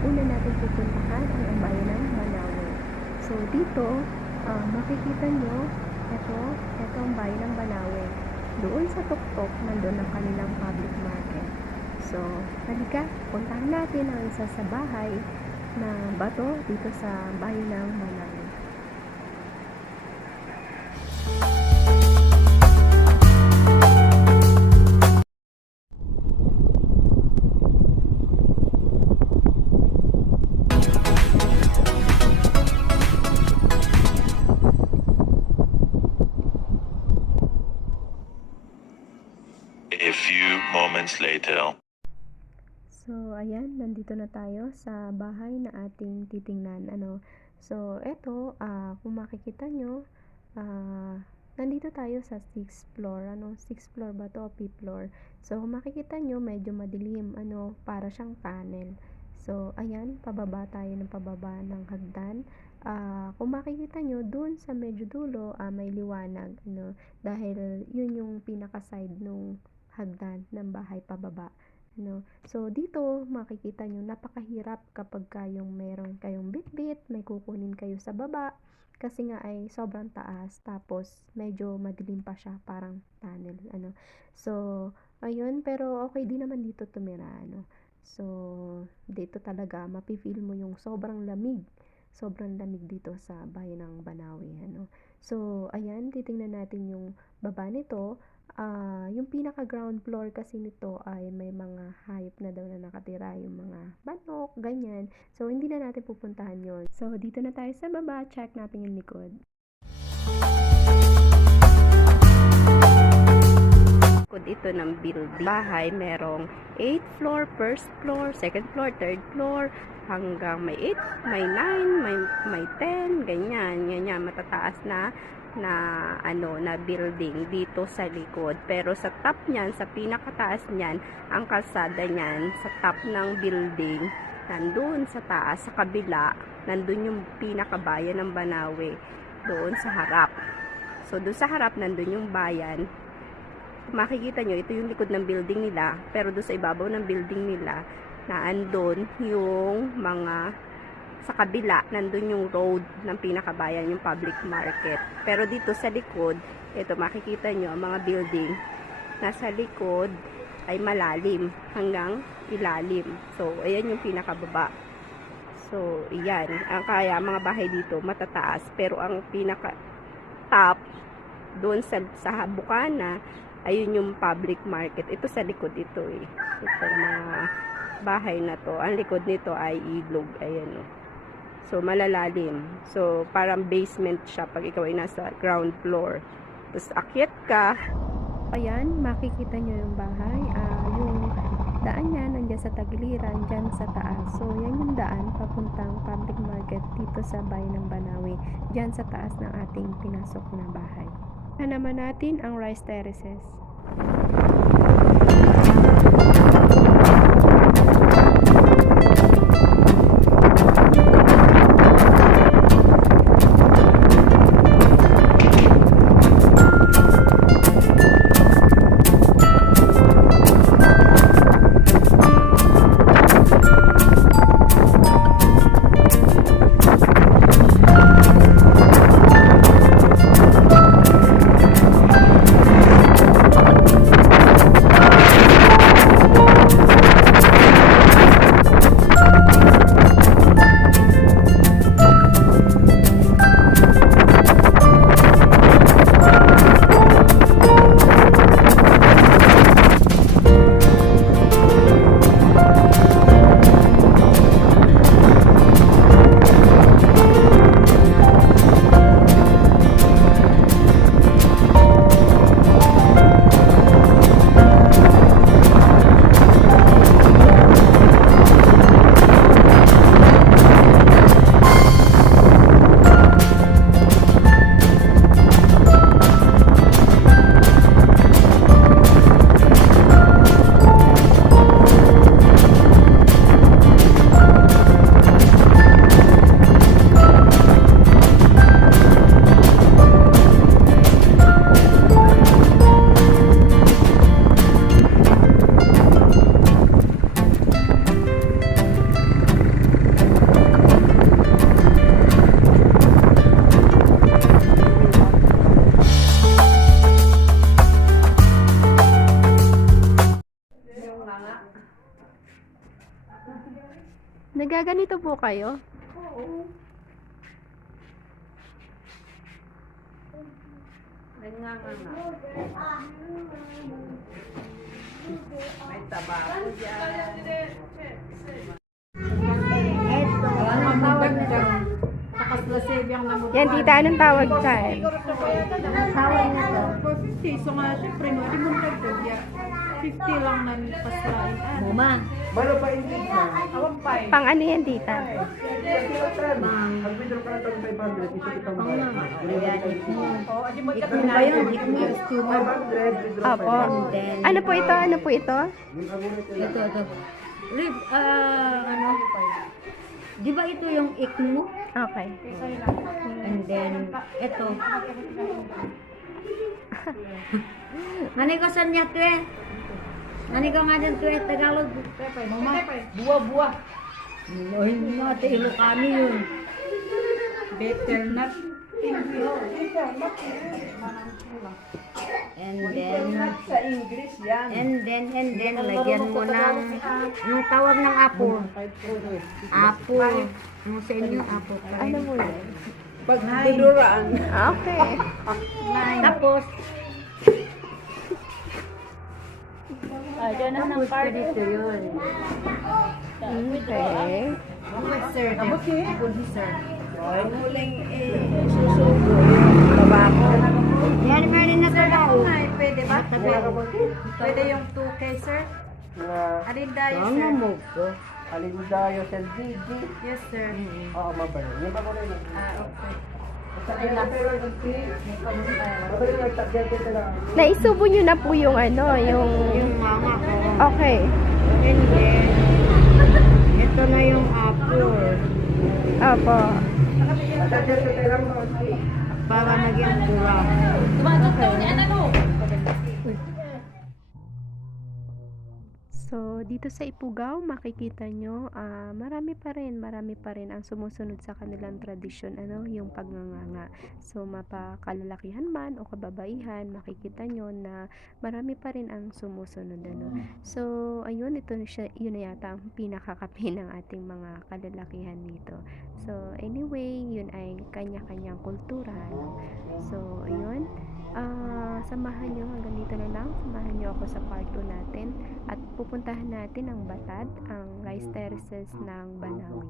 una natin pupuntahan ay ang bayan ng Banawe. So dito, makikita nyo, ito ang bayan ng Banawe. Doon sa tuktok, nandun ang kanilang public market. So, halika, puntahan natin ang isa sa bahay na bato dito sa bayan ng Banawe. A few moments later. So, ayan, nandito na tayo sa bahay na ating titingnan. So, eto, kung makikita nyo, nandito tayo sa 6th floor. 6th floor ba to o 5th floor? So, kung makikita nyo, medyo madilim. Para siyang tunnel. So, ayan, pababa tayo ng pababa ng hagdan. Kung makikita nyo, dun sa medyo dulo, may liwanag. Dahil yun yung pinaka-side nung hagdan ng bahay pababa. So dito makikita nyo napakahirap kapag kayong meron kayong bitbit, may kukunin kayo sa baba kasi nga ay sobrang taas, tapos medyo madilim pa siya, parang tunnel. So ayun, pero okay din naman dito tumira. So dito talaga mapifeel mo yung sobrang lamig dito sa bayan ng Banawe. So ayan, titingnan natin yung baba nito. Yung pinaka ground floor kasi nito ay may mga hayop na daw na nakatira, yung mga manok, ganyan. So hindi na natin pupuntahan yon. So dito na tayo sa baba, check natin yung likod. Likod ito ng building. Bahay merong 8th floor, 1st floor, 2nd floor, 3rd floor, hanggang may 8, may 9, may 10, ganyan, matataas na building dito sa likod. Pero sa top niyan, sa pinakataas niyan, ang kalsada niyan sa top ng building, nandun sa taas, sa kabila, nandun yung pinakabayan ng Banawe, doon sa harap. So doon sa harap, nandun yung bayan. Makikita nyo, ito yung likod ng building nila, pero doon sa ibabaw ng building nila, naandun yung mga, sa kabila, nandun yung road ng pinakabayan, yung public market. Pero dito sa likod, ito makikita nyo, ang mga building, nasa likod ay malalim hanggang ilalim. So, ayan yung pinakababa. So, iyan. Kaya mga bahay dito matataas, pero ang pinaka top, doon sa bukana, ayun yung public market. Ito sa likod ito eh. Ito mga bahay na to. Ang likod nito ay ilog. Ayan o. So, malalalim. So, parang basement siya pag ikaw ay nasa ground floor. Tapos, akyat ka. Ayan, makikita nyo yung bahay. Yung daan niya, nandiyan sa tagiliran, dyan sa taas. So, yan yung daan papuntang public market dito sa bayan ng Banawe. Dyan sa taas ng ating pinasok na bahay. Naman natin ang rice terraces. Nagaganito po kayo? Oo. Nanganganga. May tabako dyan. Eto, anong tawag nito? Pakaslasebiyang namutlan. Yan, tita, anong tawag dyan? Anong tawag nito? 450. So nga, siyempre, no, di mo nagdagya. 50 lang na paslain. Muma. Malo pa hindi na. Awag pa eh. Pang ano yan, tita? Ang withdraw ka na tayong 500, isa kitang Oo, adi mo Ito ba yun? 500, withdraw Opo. 500. Ano po ito? Ano po ito? Yung abunit yun. Ito. Rib, ano? Di ba ito yung ikmo? Okay. And then, ito. Mani ko sa niya to eh. Mani ko nga dyan to eh, Tagalog. Mama, buwa-buwa. O, hindi mo ate, Ilocano yun. Better not. And then, Sa English yan. and then, lagyan mo ng, anong tawag ng apple? Apple. Ano sa inyo? Apple pa Ano rin. po yan? Pag duduraan. Okay. Tapos, Diyan tapos pa dito yun. Okay. Sir, Okay. sir. Ay, muling susugo yung tabako. Yan, meron na sa loob. Pwede ba? Pwede yung 2K, sir? Alin tayo, Ang sir? mo ko. Alindayo sa DD. Yes, sir. Oo, mabalo. Yung ba ko rin? Okay. Mabalo yung tagyan ko lang. Naisubo nyo na po yung ano, yung... Yung mama ko. Okay. And then, ito na yung apple. Opo. Tagyan ko lang mo. Para naging pula. So, dito sa Ifugao, makikita nyo, marami pa rin ang sumusunod sa kanilang tradisyon, ano, yung pagnganganga. So, mapakalalakihan man o kababaihan, makikita nyo na marami pa rin ang sumusunod, ano. So, ayun, yun na yata ang pinakakapi ng ating mga kalalakihan dito. So, anyway, yun ay kanya-kanyang kultura, ano. So, ayun. Samahan nyo hanggang dito na lang. Samahan nyo ako sa part 2 natin at pupuntahan natin ang Batad, ang rice terraces ng Banawi.